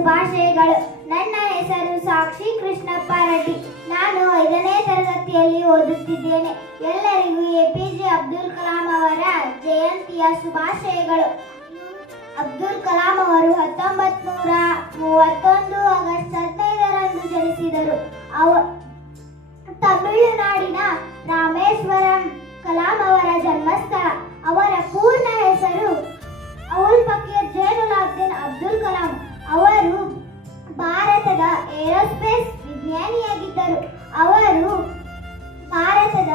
ಶುಭಾಶಯಗಳು. ನನ್ನ ಹೆಸರು ಸಾಕ್ಷಿ ಕೃಷ್ಣಪ್ಪ ರೆಡ್ಡಿ. ನಾನು 5ನೇ ತರಗತಿಯಲ್ಲಿ ಓದುತ್ತಿದ್ದೇನೆ. ಎಲ್ಲರಿಗೂ ಎಪಿಜೆ ಅಬ್ದುಲ್ ಕಲಾಂ ಅವರ ಜಯಂತಿಯ ಶುಭಾಶಯಗಳು. ಅಬ್ದುಲ್ ಕಲಾಂ ಅವರು 1931 ಆಗಸ್ಟ್ 15ರಂದು ಜನಿಸಿದರು. ತಮಿಳುನಾಡಿನ ರಾಮೇಶ್ವರಂ ಕಲಾಂ ಅವರ ಜನ್ಮಸ್ಥಳ. ಅವರ ಪೂರ್ಣ ಹೆಸರು ಅಬುಲ್ ಫಕೀರ್ ಜೈನುಲಾಬ್ದೀನ್ ಅಬ್ದುಲ್ ಕಲಾಂ. ಅವರು ಭಾರತದ ಏರೋಸ್ಪೇಸ್ ವಿಜ್ಞಾನಿಯಾಗಿದ್ದರು. ಅವರು ಭಾರತದ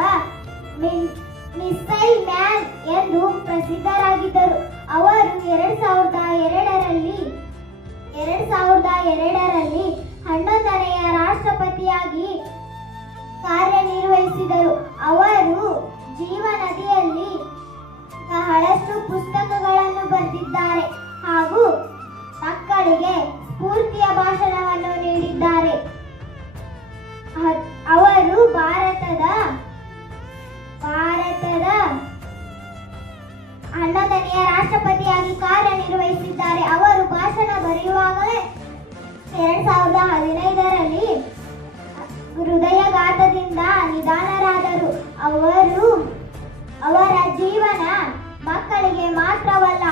ಮಿಸೈಲ್ ಮ್ಯಾನ್ ಎಂದು ಪ್ರಸಿದ್ಧರಾಗಿದ್ದರು. ಅವರು 2002ರಲ್ಲಿ 11ನೆಯ ರಾಷ್ಟ್ರಪತಿಯಾಗಿ ಕಾರ್ಯನಿರ್ವಹಿಸಿದರು. ಅವರು ಜೀವನದಿಯಲ್ಲಿ ಬಹಳಷ್ಟು ಪುಸ್ತಕಗಳನ್ನು ಬರೆದಿದ್ದಾರೆ ಹಾಗೂ ಮಕ್ಕಳಿಗೆ ಸ್ಫೂರ್ತಿಯ ಭಾಷಣವನ್ನು ನೀಡಿದ್ದಾರೆ. ಅವರು ಭಾರತದ 11ನೆಯ ರಾಷ್ಟ್ರಪತಿಯಾಗಿ ಕಾರ್ಯನಿರ್ವಹಿಸಿದ್ದಾರೆ. ಅವರು ಭಾಷಣ ಬರೆಯುವಾಗಲೇ 2015ರಲ್ಲಿ ಹೃದಯಾಘಾತದಿಂದ ನಿಧನರಾದರು. ಅವರ ಜೀವನ ಮಕ್ಕಳಿಗೆ ಮಾತ್ರವಲ್ಲ,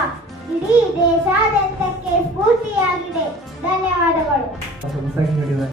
ಇಡೀ ದೇಶಾದ್ಯಂತಕ್ಕೆ ಸ್ಫೂರ್ತಿಯಾಗಿದೆ. ಧನ್ಯವಾದಗಳು.